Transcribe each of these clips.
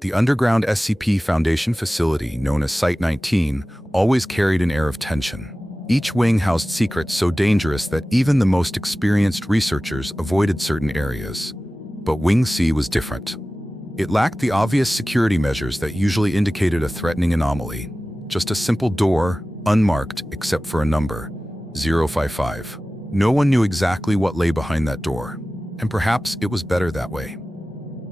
The underground SCP Foundation facility, known as Site-19, always carried an air of tension. Each wing housed secrets so dangerous that even the most experienced researchers avoided certain areas. But Wing C was different. It lacked the obvious security measures that usually indicated a threatening anomaly. Just a simple door, unmarked except for a number, 055. No one knew exactly what lay behind that door, and perhaps it was better that way.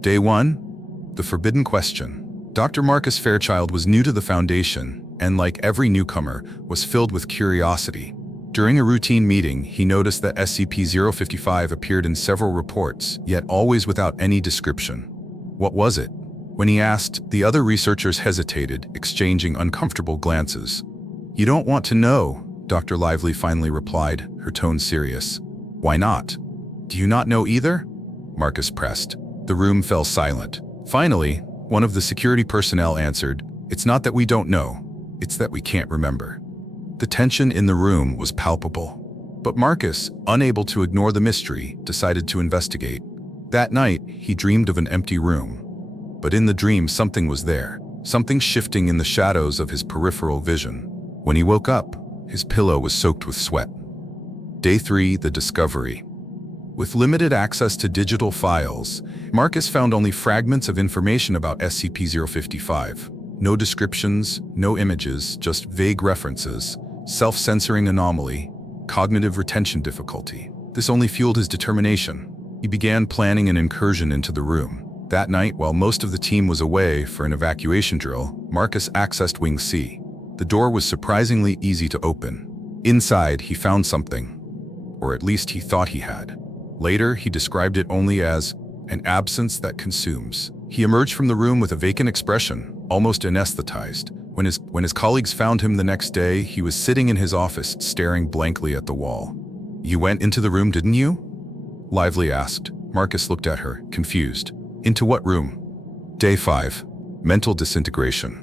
Day 1. The Forbidden Question. Dr. Marcus Fairchild was new to the Foundation, and like every newcomer, was filled with curiosity. During a routine meeting, he noticed that SCP-055 appeared in several reports, yet always without any description. What was it? When he asked, the other researchers hesitated, exchanging uncomfortable glances. "You don't want to know," Dr. Lively finally replied, her tone serious. "Why not?" "Do you not know either?" Marcus pressed. The room fell silent. Finally, one of the security personnel answered, "It's not that we don't know, it's that we can't remember." The tension in the room was palpable. But Marcus, unable to ignore the mystery, decided to investigate. That night, he dreamed of an empty room. But in the dream, something was there, something shifting in the shadows of his peripheral vision. When he woke up, his pillow was soaked with sweat. Day 3, the discovery. With limited access to digital files, Marcus found only fragments of information about SCP-055. No descriptions, no images, just vague references, self-censoring anomaly, cognitive retention difficulty. This only fueled his determination. He began planning an incursion into the room. That night, while most of the team was away for an evacuation drill, Marcus accessed Wing C. The door was surprisingly easy to open. Inside, he found something, or at least he thought he had. Later, he described it only as an absence that consumes. He emerged from the room with a vacant expression, almost anesthetized. When his colleagues found him the next day, he was sitting in his office, staring blankly at the wall. "You went into the room, didn't you?" Lively asked. Marcus looked at her, confused. "Into what room?" Day 5. Mental disintegration.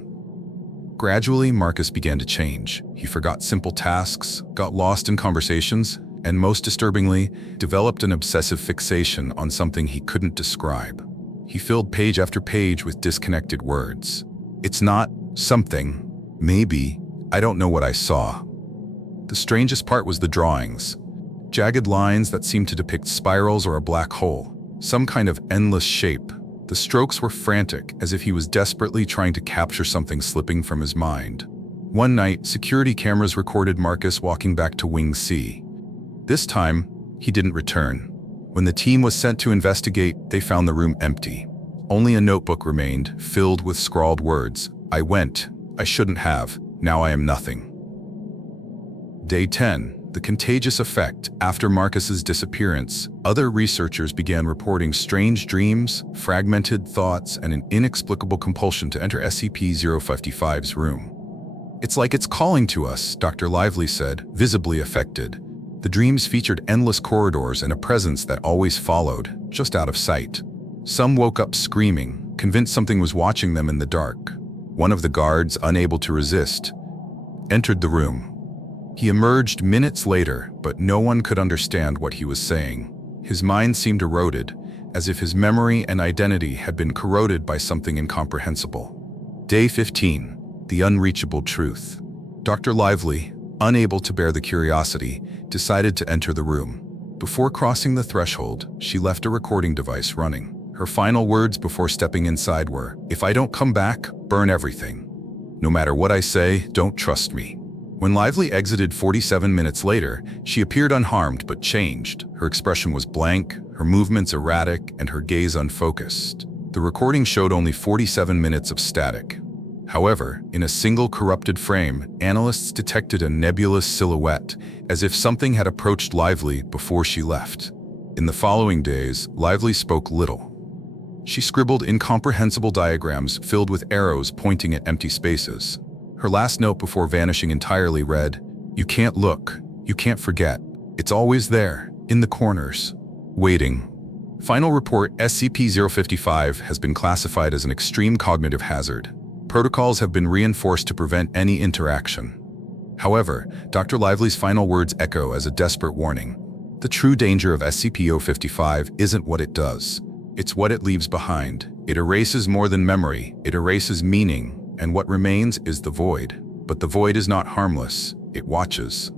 Gradually, Marcus began to change. He forgot simple tasks, got lost in conversations, and most disturbingly, developed an obsessive fixation on something he couldn't describe. He filled page after page with disconnected words. "It's not something, maybe, I don't know what I saw." The strangest part was the drawings. Jagged lines that seemed to depict spirals or a black hole, some kind of endless shape. The strokes were frantic, as if he was desperately trying to capture something slipping from his mind. One night, security cameras recorded Marcus walking back to Wing C. This time, he didn't return. When the team was sent to investigate, they found the room empty. Only a notebook remained, filled with scrawled words. "I went. I shouldn't have. Now I am nothing." Day 10. The contagious effect. After Marcus's disappearance, other researchers began reporting strange dreams, fragmented thoughts, and an inexplicable compulsion to enter SCP-055's room. "It's like it's calling to us," Dr. Lively said, visibly affected. The dreams featured endless corridors and a presence that always followed, just out of sight. Some woke up screaming, convinced something was watching them in the dark. One of the guards, unable to resist, entered the room. He emerged minutes later, but no one could understand what he was saying. His mind seemed eroded, as if his memory and identity had been corroded by something incomprehensible. Day 15. The unreachable truth. Dr. Lively, unable to bear the curiosity, decided to enter the room. Before crossing the threshold, she left a recording device running. Her final words before stepping inside were, "If I don't come back, burn everything. No matter what I say, don't trust me." When Lively exited 47 minutes later, she appeared unharmed but changed. Her expression was blank, her movements erratic, and her gaze unfocused. The recording showed only 47 minutes of static. However, in a single corrupted frame, analysts detected a nebulous silhouette, as if something had approached Lively before she left. In the following days, Lively spoke little. She scribbled incomprehensible diagrams filled with arrows pointing at empty spaces. Her last note before vanishing entirely read, "You can't look, you can't forget. It's always there, in the corners, waiting." Final report: SCP-055 has been classified as an extreme cognitive hazard. Protocols have been reinforced to prevent any interaction. However, Dr. Lively's final words echo as a desperate warning. The true danger of SCP-055 isn't what it does. It's what it leaves behind. It erases more than memory, it erases meaning, and what remains is the void. But the void is not harmless, it watches.